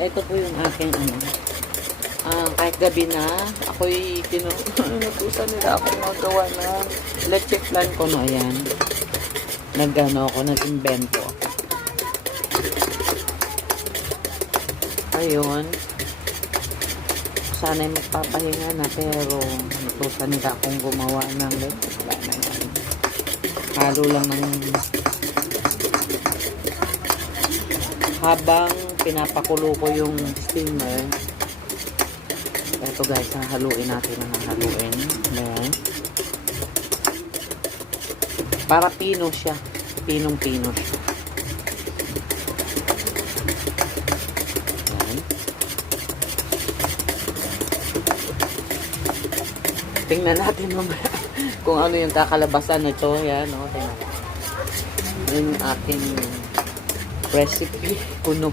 Ito po yung aking ano. Kahit gabi na, ako'y natusan nila ako magawa ng leche plan ko no, ayan. Nag-ano ako, nag-invento. Ayun. Sana'y magpapahinga na, pero natusan nila akong gumawa ng leche plan na yan. Halo lang ng habang pinapakulo ko yung steamer. Ito guys, haluin natin ang haluin. Ayan. Para pino siya. Pinong-pino siya. Ayan. Tingnan natin mamaya kung ano yung kakalabasan nito. Ayan, o. Tingnan. Yan yung aking recipe. Puno.